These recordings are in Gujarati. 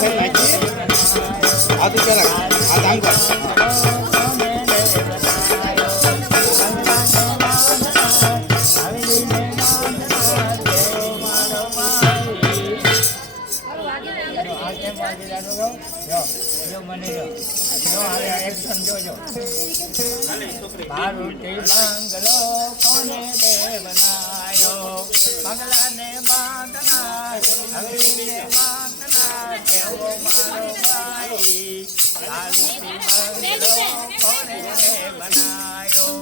થઈ નાખી આ તો કરા આ ડાંગ મારુતિ મંગલો કોને દે બનાયો મંગલા ને માંગના હવેલીને માંગના કેવો મારો ભાઈ મારુતિ મંગલો કોને દે બનાયો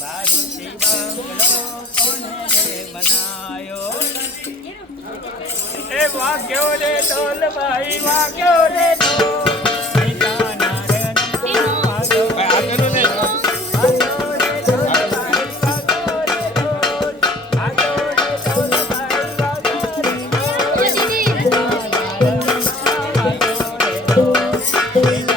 મારુતિ મંગલો કોને દે બનાયો એ વાગ્યો રે ઢોલ ભાઈ વાગ્યો રે ઢોલ Thank you.